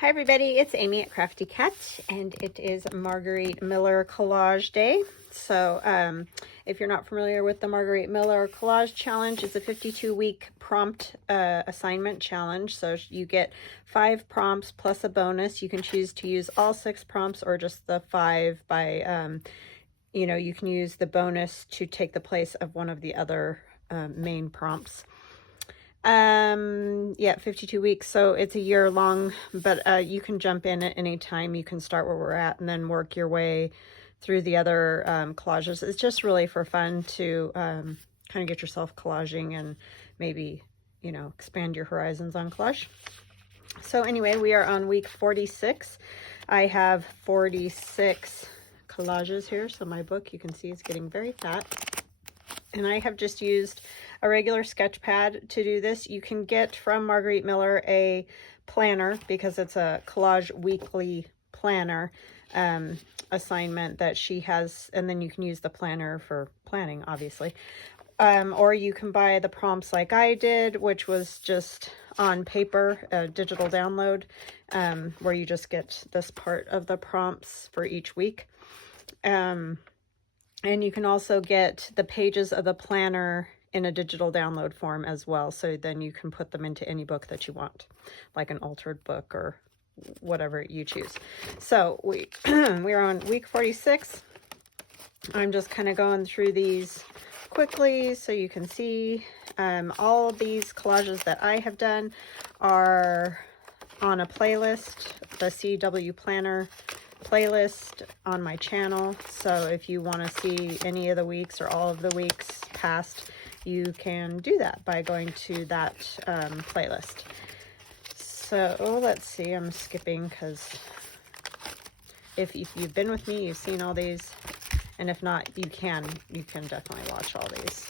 Hi everybody, it's Amy at Crafty Cat, and it is Margarete Miller Collage Day. So if you're not familiar with the Margarete Miller Collage Challenge, it's a 52-week prompt assignment challenge. So you get 5 prompts plus a bonus. You can choose to use all 6 prompts or just the 5 by, you can use the bonus to take the place of one of the other main prompts. Yeah, 52 weeks, so it's a year long, but you can jump in at any time. You can start where we're at and then work your way through the other collages. It's just really for fun to kind of get yourself collaging and maybe, expand your horizons on collage. So anyway, we are on week 46. I have 46 collages here, so my book, you can see, is getting very fat. And I have just used a regular sketch pad to do this. You can get from Margarete Miller a planner because it's a collage weekly planner assignment that she has, and then you can use the planner for planning, obviously. Or you can buy the prompts like I did, which was just on paper, a digital download, where you just get this part of the prompts for each week. And you can also get the pages of the planner in a digital download form as well. So then you can put them into any book that you want, like an altered book or whatever you choose. So we're on week 46. I'm just kind of going through these quickly so you can see. All of these collages that I have done are on a playlist, the CW Planner playlist on my channel. So if you want to see any of the weeks or all of the weeks past, you can do that by going to that playlist. So let's see, I'm skipping because if you've been with me, you've seen all these, and if not, you can definitely watch all these.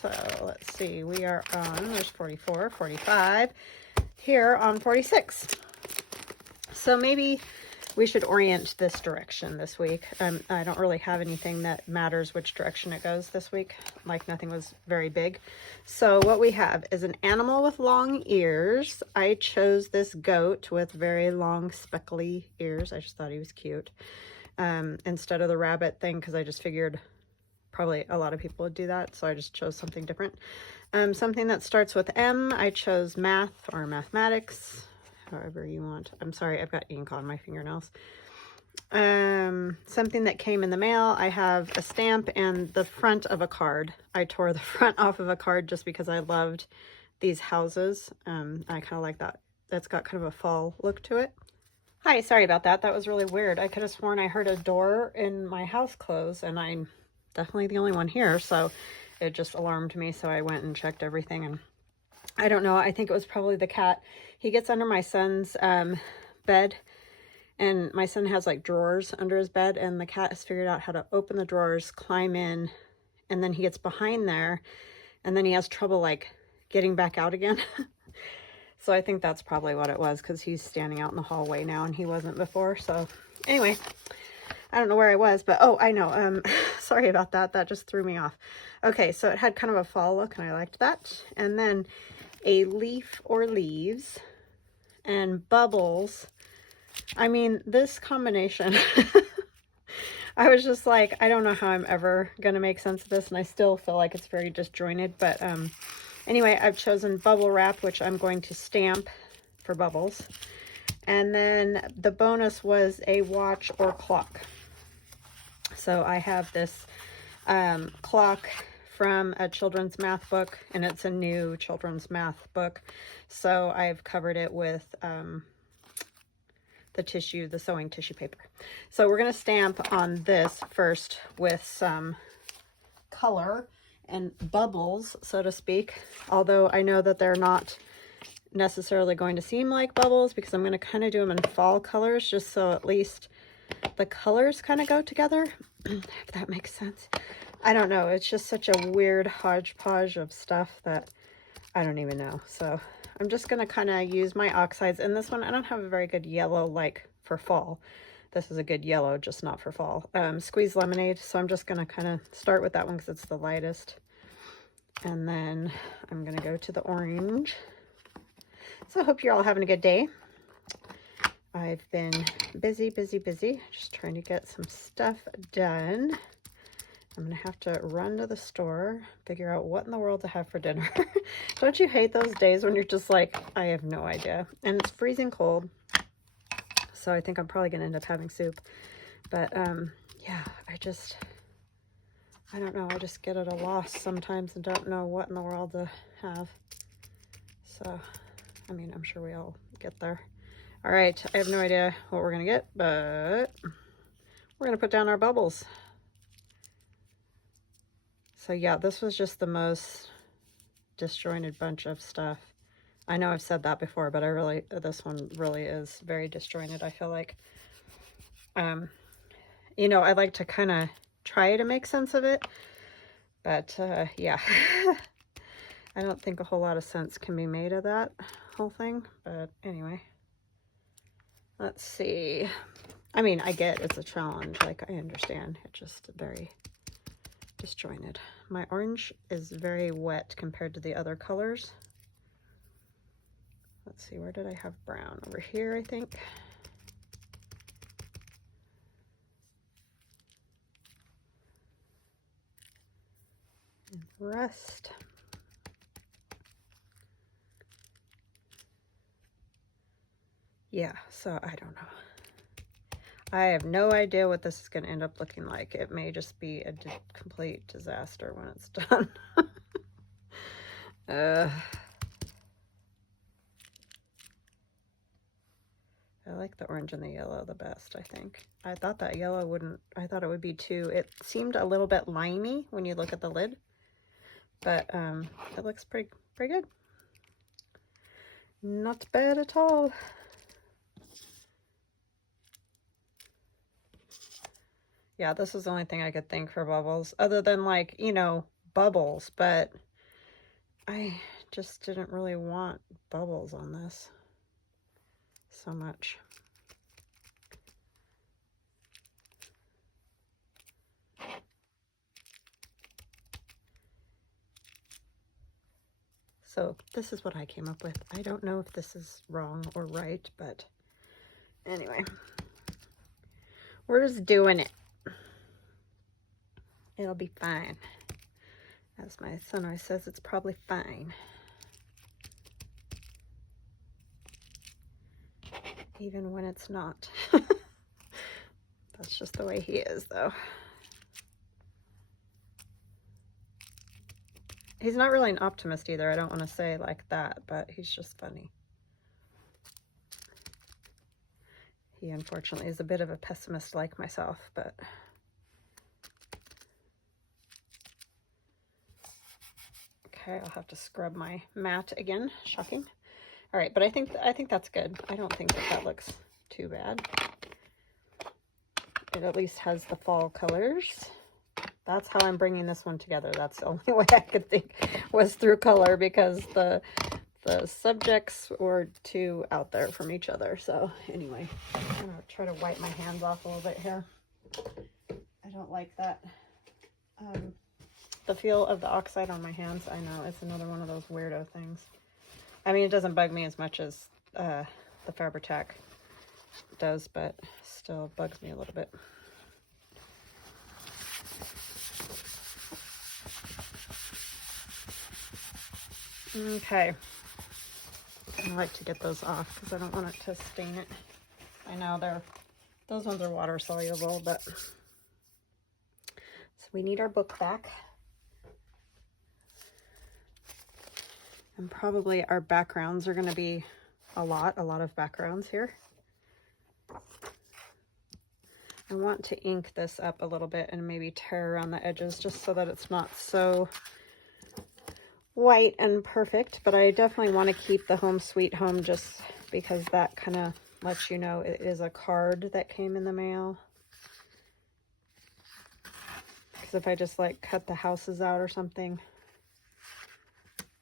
So let's see, we are on, there's 44, 45, here on 46. So maybe we should orient this direction this week. I don't really have anything that matters which direction it goes this week. Like nothing was very big. So what we have is an animal with long ears. I chose this goat with very long speckly ears. I just thought he was cute. Instead of the rabbit thing, because I just figured probably a lot of people would do that. So I just chose something different. Something that starts with M. I chose math or mathematics, however you want. I'm sorry, I've got ink on my fingernails. Something that came in the mail. I have a stamp and the front of a card. I tore the front off of a card just because I loved these houses. I kind of like that. That's got kind of a fall look to it. Hi, sorry about that. That was really weird. I could have sworn I heard a door in my house close, and I'm definitely the only one here, so it just alarmed me. So I went and checked everything, and I don't know. I think it was probably the cat. He gets under my son's bed, and my son has like drawers under his bed, and the cat has figured out how to open the drawers, climb in, and then he gets behind there, and then he has trouble like getting back out again. So I think that's probably what it was, because he's standing out in the hallway now, and he wasn't before. So anyway, I don't know where I was, but oh, I know. Sorry about that. That just threw me off. Okay, so it had kind of a fall look, and I liked that. And then a leaf or leaves and bubbles. I mean, this combination, I was just like, I don't know how I'm ever going to make sense of this, and I still feel like it's very disjointed, but anyway, I've chosen bubble wrap, which I'm going to stamp for bubbles. And then the bonus was a watch or clock. So I have this clock from a children's math book, and it's a new children's math book. So I've covered it with the sewing tissue paper. So we're going to stamp on this first with some color and bubbles, so to speak. Although I know that they're not necessarily going to seem like bubbles, because I'm going to kind of do them in fall colors, just so at least the colors kind of go together, if that makes sense. I don't know. It's just such a weird hodgepodge of stuff that I don't even know. So I'm just going to kind of use my oxides. And this one, I don't have a very good yellow like for fall. This is a good yellow, just not for fall. Squeeze lemonade. So I'm just going to kind of start with that one because it's the lightest. And then I'm going to go to the orange. So I hope you're all having a good day. I've been busy, just trying to get some stuff done. I'm gonna have to run to the store, figure out what in the world to have for dinner. Don't you hate those days when you're just like, I have no idea? And it's freezing cold, so I think I'm probably gonna end up having soup. But yeah, I don't know, I just get at a loss sometimes and don't know what in the world to have. So, I mean, I'm sure we all get there. All right, I have no idea what we're gonna get, but we're gonna put down our bubbles. So yeah, this was just the most disjointed bunch of stuff. I know I've said that before, but this one really is very disjointed, I feel like. You know, I like to kind of try to make sense of it, but yeah. I don't think a whole lot of sense can be made of that whole thing, but anyway. Let's see. I mean, I get it's a challenge, like I understand. It's just very disjointed. My orange is very wet compared to the other colors. Let's see, where did I have brown? Over here, I think. And rust. Yeah, so I don't know. I have no idea what this is going to end up looking like. It may just be a complete disaster when it's done. I like the orange and the yellow the best, I think. I thought that yellow wouldn't, I thought it would be too, it seemed a little bit limey when you look at the lid. But it looks pretty good. Not bad at all. Yeah, this is the only thing I could think for bubbles, other than like, you know, bubbles, but I just didn't really want bubbles on this so much. So this is what I came up with. I don't know if this is wrong or right, but anyway, we're just doing it. It'll be fine. As my son always says, it's probably fine. Even when it's not. That's just the way he is, though. He's not really an optimist either. I don't want to say like that, but he's just funny. He unfortunately is a bit of a pessimist like myself, but okay, I'll have to scrub my mat again. Shocking. All right, but I think that's good. I don't think that looks too bad. It at least has the fall colors. That's how I'm bringing this one together. That's the only way I could think was through color, because the subjects were too out there from each other. So anyway, I'm gonna try to wipe my hands off a little bit here. I don't like that. The feel of the oxide on my hands. I know, it's another one of those weirdo things. I mean, it doesn't bug me as much as the Fabri-Tac does, but still bugs me a little bit. Okay, I like to get those off because I don't want it to stain it. I know those ones are water soluble, but so we need our book back. And probably our backgrounds are going to be a lot of backgrounds here. I want to ink this up a little bit and maybe tear around the edges just so that it's not so white and perfect, but I definitely want to keep the Home Sweet Home just because that kind of lets you know it is a card that came in the mail. Because if I just like cut the houses out or something,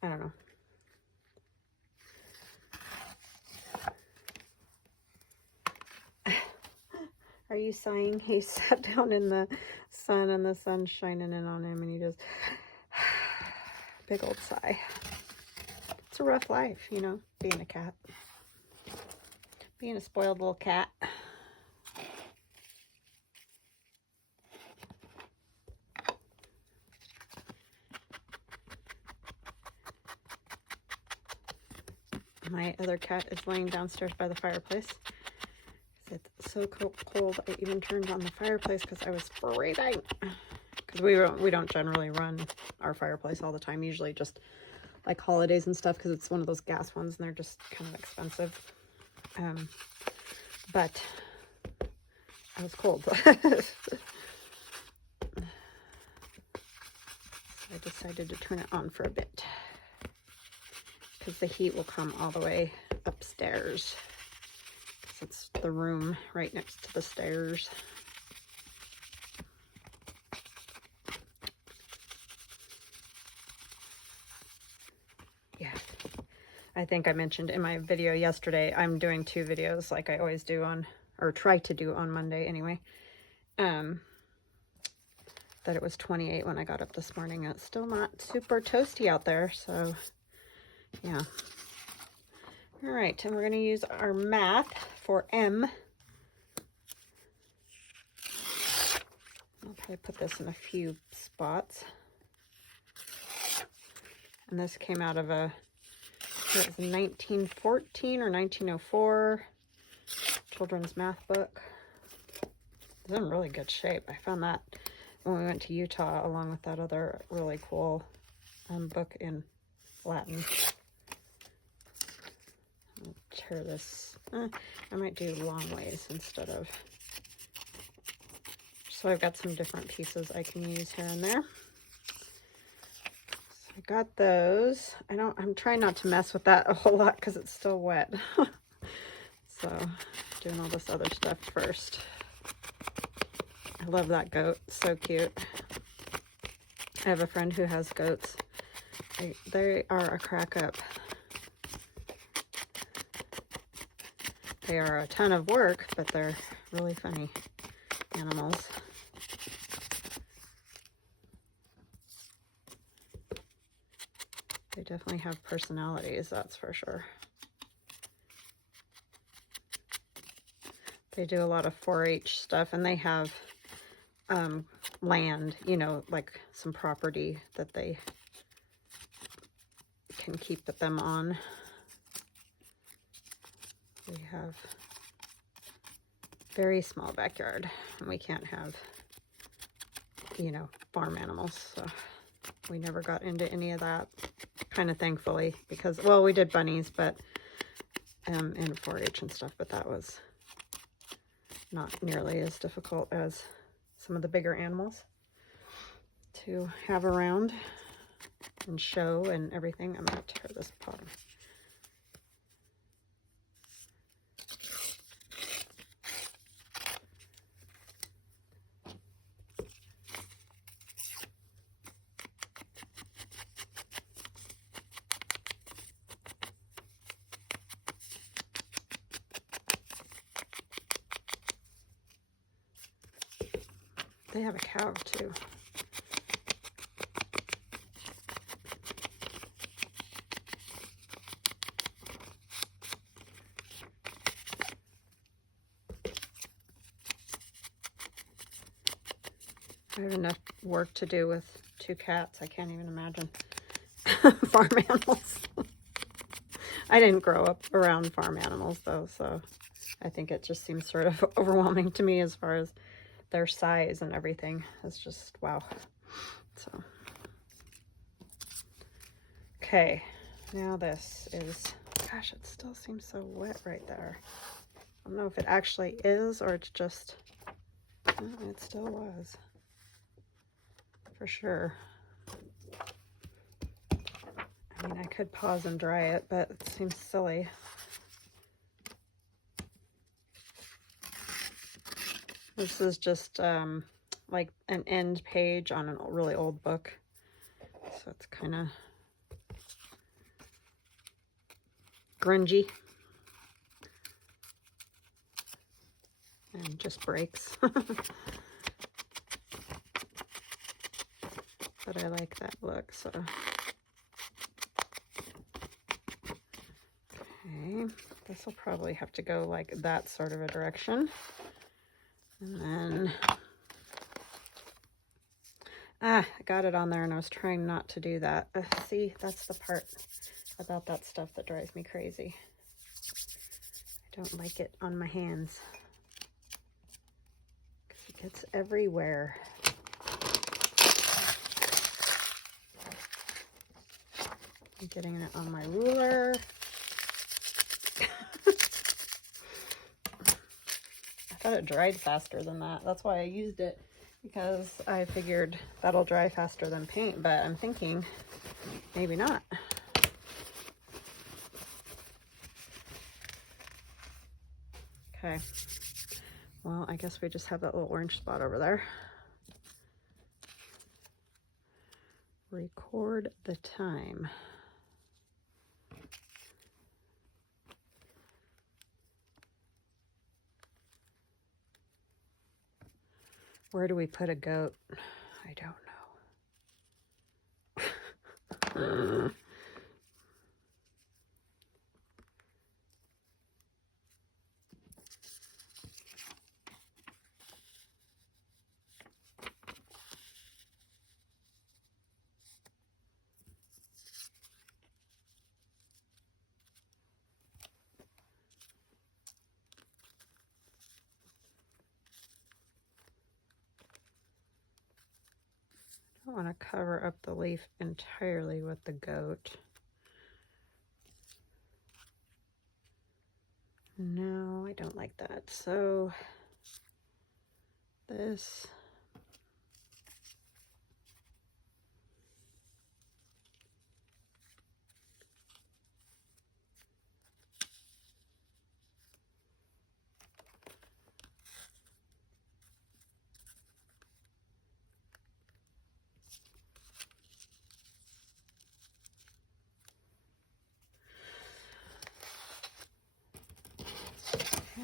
I don't know. Are you sighing? He sat down in the sun and the sun's shining in on him and he just big old sigh. It's a rough life, you know, being a cat. Being a spoiled little cat. My other cat is laying downstairs by the fireplace. It's so cold, I even turned on the fireplace because I was freezing. Because we don't generally run our fireplace all the time. Usually just like holidays and stuff, because it's one of those gas ones and they're just kind of expensive. But I was cold. So I decided to turn it on for a bit, because the heat will come all the way upstairs. Because it's the room right next to the stairs. Yeah, I think I mentioned in my video yesterday, I'm doing 2 videos like I always do on, or try to do on Monday anyway. That it was 28 when I got up this morning, and it's still not super toasty out there, so yeah. All right, and we're going to use our math for M. I'll probably put this in a few spots. And this came out of it was 1914 or 1904 children's math book. It's in really good shape. I found that when we went to Utah, along with that other really cool book in Latin. I'll tear this. I might do long ways instead of. So I've got some different pieces I can use here and there. So I got those. I'm trying not to mess with that a whole lot because it's still wet. So doing all this other stuff first. I love that goat. So cute. I have a friend who has goats. They are a crack up. They are a ton of work, but they're really funny animals. They definitely have personalities, that's for sure. They do a lot of 4-H stuff, and they have land, you know, like some property that they can keep them on. We have very small backyard, and we can't have, you know, farm animals, so we never got into any of that, kind of thankfully, because, well, we did bunnies, but in 4-H and stuff, but that was not nearly as difficult as some of the bigger animals to have around and show and everything. I'm going to tear this apart. They have a cow too. I have enough work to do with 2 cats. I can't even imagine farm animals. I didn't grow up around farm animals though, so I think it just seems sort of overwhelming to me as far as their size and everything. It's just, wow. So, okay, now this is, gosh, it still seems so wet right there. I don't know if it actually is or it's just, it still was, for sure. I mean, I could pause and dry it, but it seems silly. This is just like an end page on a really old book. So it's kind of grungy. And just breaks. But I like that look, so. Okay. Okay, this will probably have to go like that sort of a direction. And then, I got it on there and I was trying not to do that. See, that's the part about that stuff that drives me crazy. I don't like it on my hands because it gets everywhere. I'm getting it on my ruler. I thought it dried faster than that. That's why I used it, because I figured that'll dry faster than paint, but I'm thinking maybe not. Okay, well, I guess we just have that little orange spot over there. Record the time. Where do we put a goat? I don't know. I don't want to cover up the leaf entirely with the goat. No, I don't like that. So this,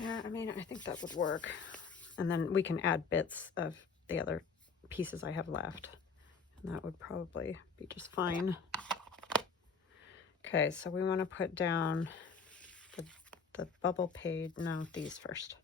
yeah, I mean, I think that would work. And then we can add bits of the other pieces I have left. And that would probably be just fine. Okay, so we want to put down the bubble page. No, these first.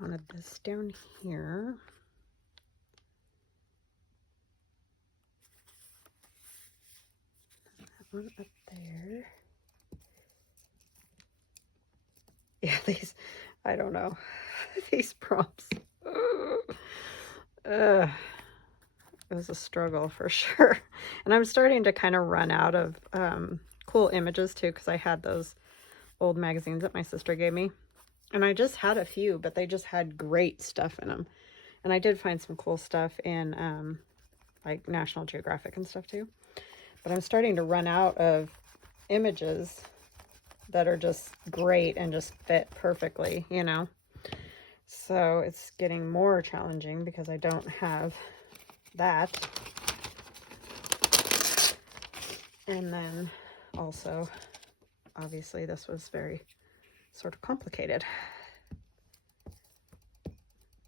I wanted this down here. That one up there. Yeah, these, I don't know. These prompts. It was a struggle for sure. And I'm starting to kind of run out of cool images too, because I had those old magazines that my sister gave me. And I just had a few, but they just had great stuff in them. And I did find some cool stuff in like National Geographic and stuff too. But I'm starting to run out of images that are just great and just fit perfectly, you know. So it's getting more challenging because I don't have that. And then also, obviously, this was very sort of complicated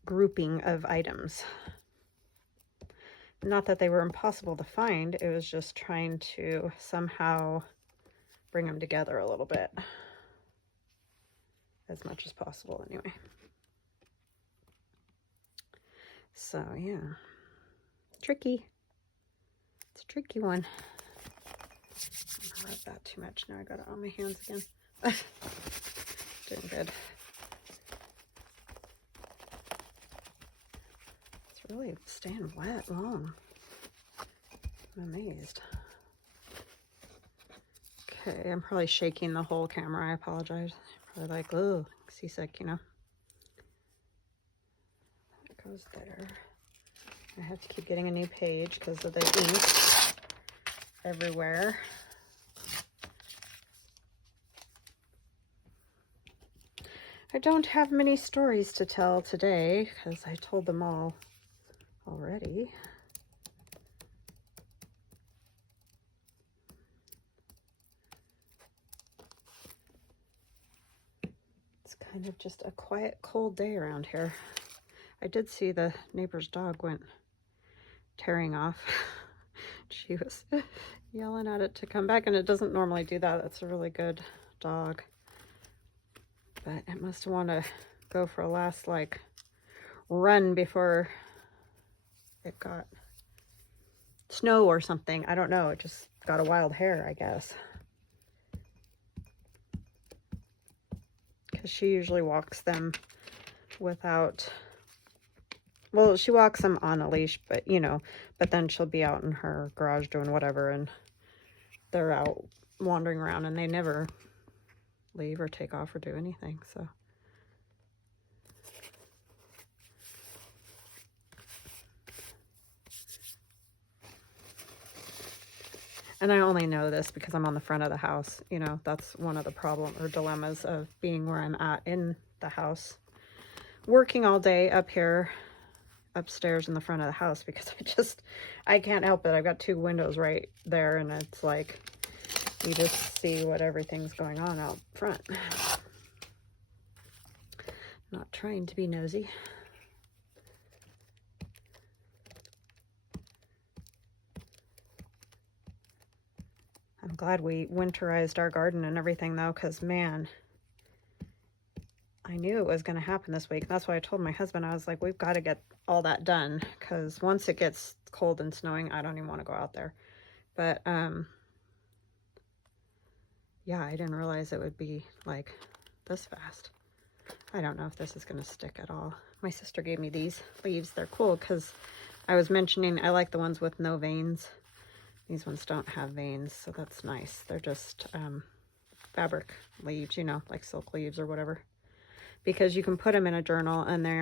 grouping of items. Not that they were impossible to find, it was just trying to somehow bring them together a little bit, as much as possible anyway. So yeah, tricky. It's a tricky one. I rubbed that too much. Now I got it on my hands again. Doing good. It's really staying wet long. I'm amazed. Okay, I'm probably shaking the whole camera. I apologize. Probably like, oh, seasick, you know. That goes there. I have to keep getting a new page because of the ink everywhere. I don't have many stories to tell today because I told them all already. It's kind of just a quiet, cold day around here. I did see the neighbor's dog went tearing off. She was yelling at it to come back, and it doesn't normally do that. It's a really good dog. But it must want to go for a last, like, run before it got snow or something. I don't know. It just got a wild hair, I guess. Because she usually walks them without... Well, she walks them on a leash, but, you know, but then she'll be out in her garage doing whatever, and they're out wandering around, and they never leave or take off or do anything, so. And I only know this because I'm on the front of the house. You know, that's one of the problem or dilemmas of being where I'm at in the house. Working all day up here, upstairs in the front of the house, because I can't help it. I've got 2 windows right there, and it's like you just see what everything's going on out front. Not trying to be nosy. I'm glad we winterized our garden and everything though, because man, I knew it was going to happen this week. That's why I told my husband, I was like, we've got to get all that done, because once it gets cold and snowing, I don't even want to go out there. But yeah, I didn't realize it would be like this fast. I don't know if this is going to stick at all. My sister gave me these leaves. They're cool because I was mentioning I like the ones with no veins. These ones don't have veins, so that's nice. They're just fabric leaves, you know, like silk leaves or whatever. Because you can put them in a journal and they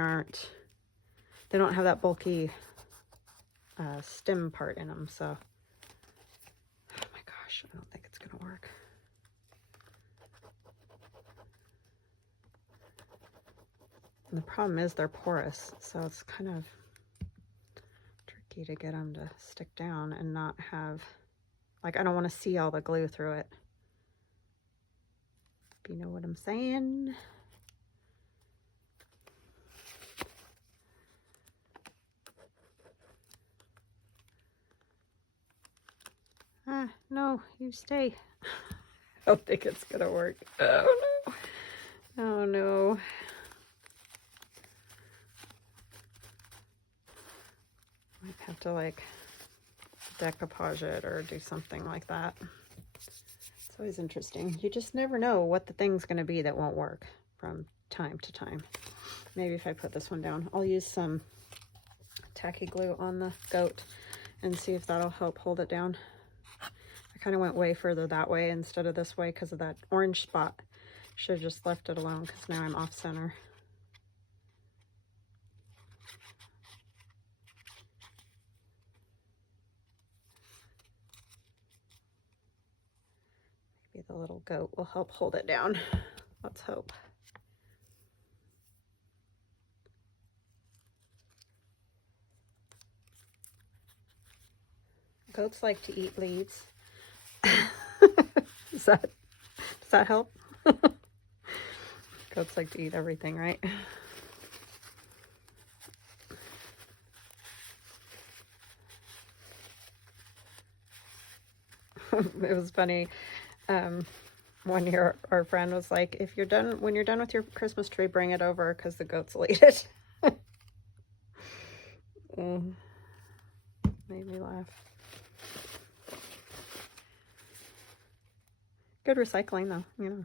don't have that bulky stem part in them, so. Oh my gosh, I don't think it's gonna work. And the problem is they're porous, so it's kind of tricky to get them to stick down and not have, like, I don't want to see all the glue through it. If you know what I'm saying. Ah, no, you stay. I don't think it's gonna work. Oh no. Oh no. Might have to like decoupage it or do something like that. It's always interesting. You just never know what the thing's gonna be that won't work from time to time. Maybe if I put this one down, I'll use some tacky glue on the goat and see if that'll help hold it down. I kind of went way further that way instead of this way because of that orange spot. Should have just left it alone because now I'm off center. Maybe the little goat will help hold it down. Let's hope. Goats like to eat leaves. Does that help? Goats like to eat everything, right? It was funny. One year our friend was like, when you're done with your Christmas tree, bring it over because the goats will eat it. Made me laugh. Good recycling though, you know.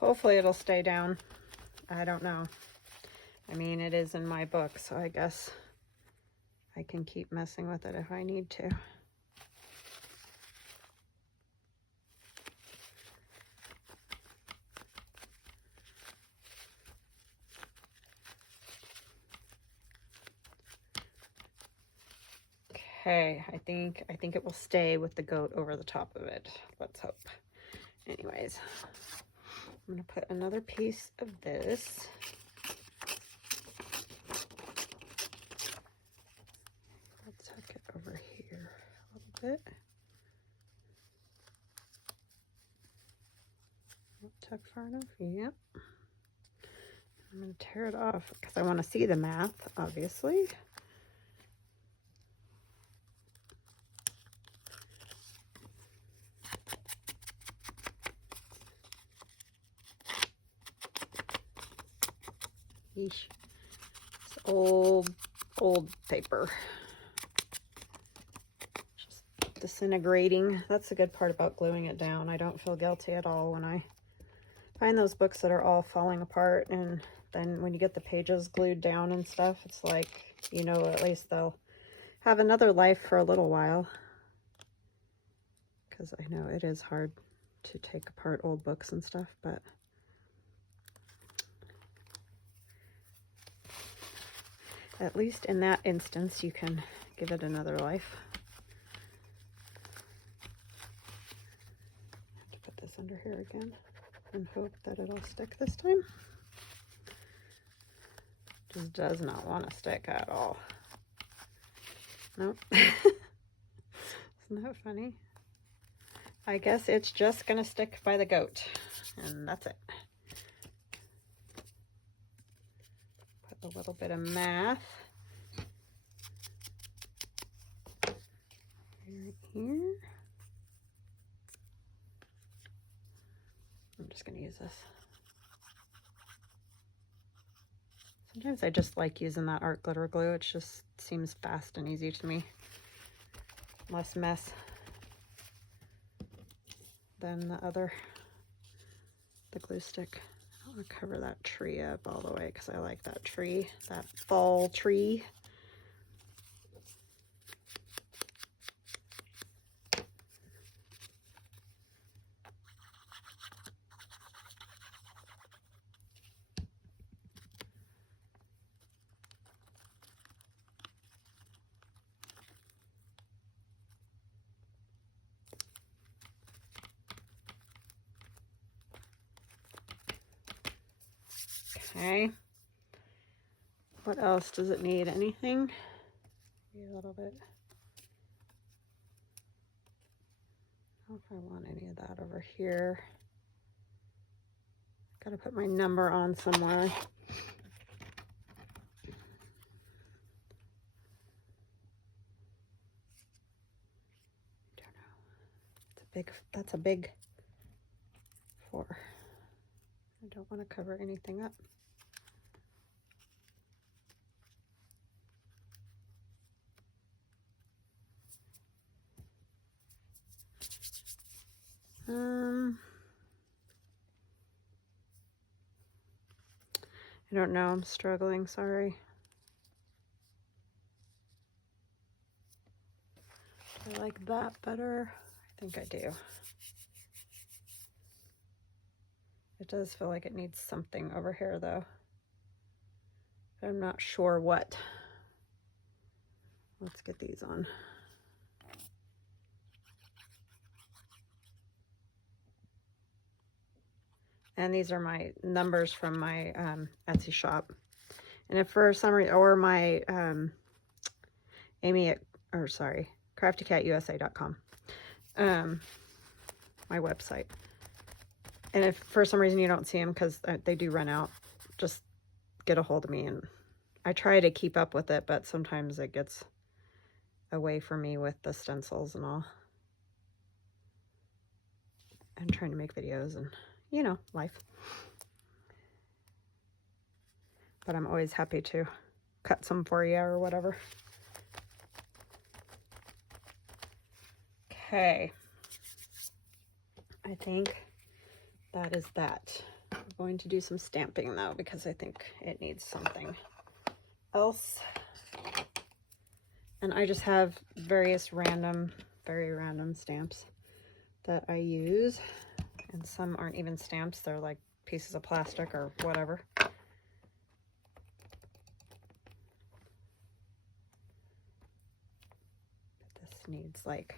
Hopefully it'll stay down. I don't know. I mean, it is in my book, so I guess I can keep messing with it if I need to. Okay, I think it will stay with the goat over the top of it. Let's hope. anyways, I'm going to put another piece of this. Let's tuck it over here a little bit. Not tuck far enough. Yep. I'm going to tear it off because I want to see the math, obviously. Yeesh. It's old paper. Just disintegrating. That's the good part about gluing it down. I don't feel guilty at all when I find those books that are all falling apart, and then when you get the pages glued down and stuff, it's like, you know, at least they'll have another life for a little while. Because I know it is hard to take apart old books and stuff, but at least in that instance, you can give it another life. I have to put this under here again and hope that it'll stick this time. Just does not want to stick at all. Nope. Isn't that funny? I guess it's just going to stick by the goat, and that's it. Put a little bit of math right here. I'm just going to use this. Sometimes I just like using that art glitter glue. It just seems fast and easy to me. Less mess than the glue stick. I want to cover that tree up all the way because I like that tree, that fall tree. Okay. What else does it need? Anything? Maybe a little bit. I don't know if I want any of that over here. Gotta put my number on somewhere. Don't know. That's a big 4. I don't want to cover anything up. I don't know, I'm struggling, sorry. Do I like that better? I think I do. It does feel like it needs something over here though. But I'm not sure what. Let's get these on. And these are my numbers from my Etsy shop. And if for some reason, or my craftycatusa.com, my website. And if for some reason you don't see them, because they do run out, just get a hold of me. And I try to keep up with it, but sometimes it gets away from me with the stencils and all. I'm trying to make videos and, you know, life. But I'm always happy to cut some for you or whatever. Okay. I think that is that. I'm going to do some stamping though, because I think it needs something else. And I just have various very random stamps that I use. And some aren't even stamps, they're like pieces of plastic or whatever. But this needs like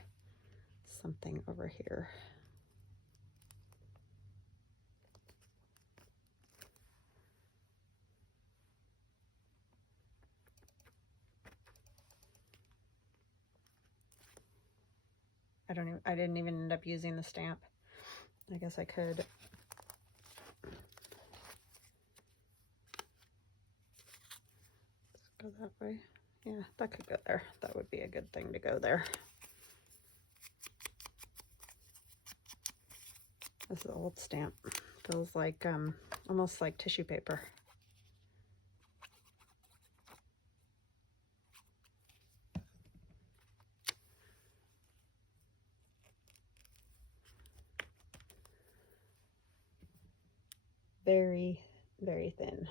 something over here. I didn't even end up using the stamp. I guess I could. Go that way. Yeah, that could go there. That would be a good thing to go there. This is an old stamp. Feels like almost like tissue paper. Very, very thin.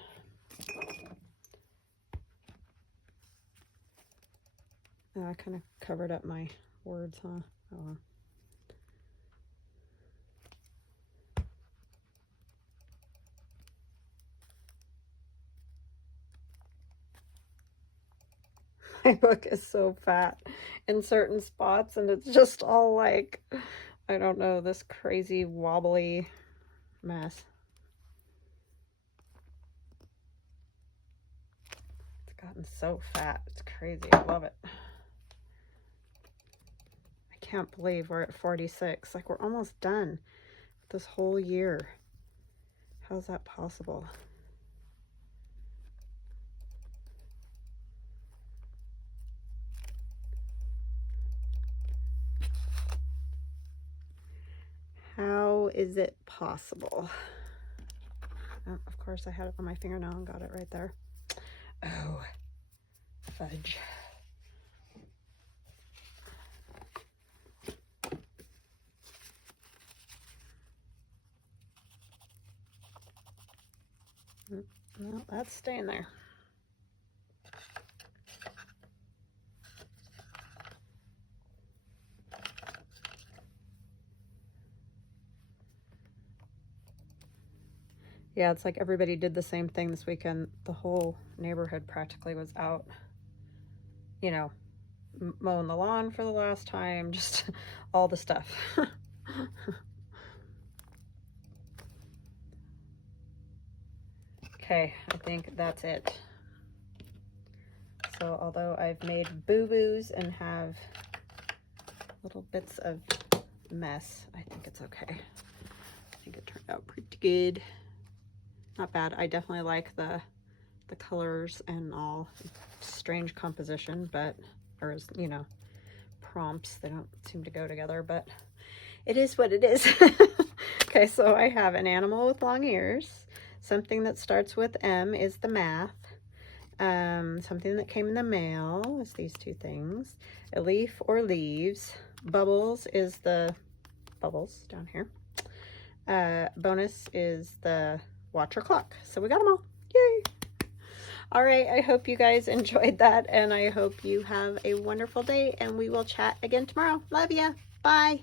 Oh, I kind of covered up my words, huh? Oh, well. My book is so fat in certain spots, and it's just all like, I don't know, this crazy wobbly mess. It's gotten so fat. It's crazy. I love it. I can't believe we're at 46. Like, we're almost done this whole year. How's that possible? How is it possible? Oh, of course, I had it on my fingernail and got it right there. Oh, fudge. Well, that's staying there. Yeah, it's like everybody did the same thing this weekend. The whole neighborhood practically was out, you know, mowing the lawn for the last time, just all the stuff. Okay, I think that's it. So although I've made boo-boos and have little bits of mess, I think it's okay. I think it turned out pretty good. Not bad. I definitely like the colors and all. Strange composition, but, or, you know, prompts. They don't seem to go together, but it is what it is. Okay, so I have an animal with long ears. Something that starts with M is the math. Something that came in the mail is these two things. A leaf or leaves. Bubbles is the bubbles down here. Bonus is the watch or clock. So we got them all. Yay! All right, I hope you guys enjoyed that, and I hope you have a wonderful day, and we will chat again tomorrow. Love ya. Bye.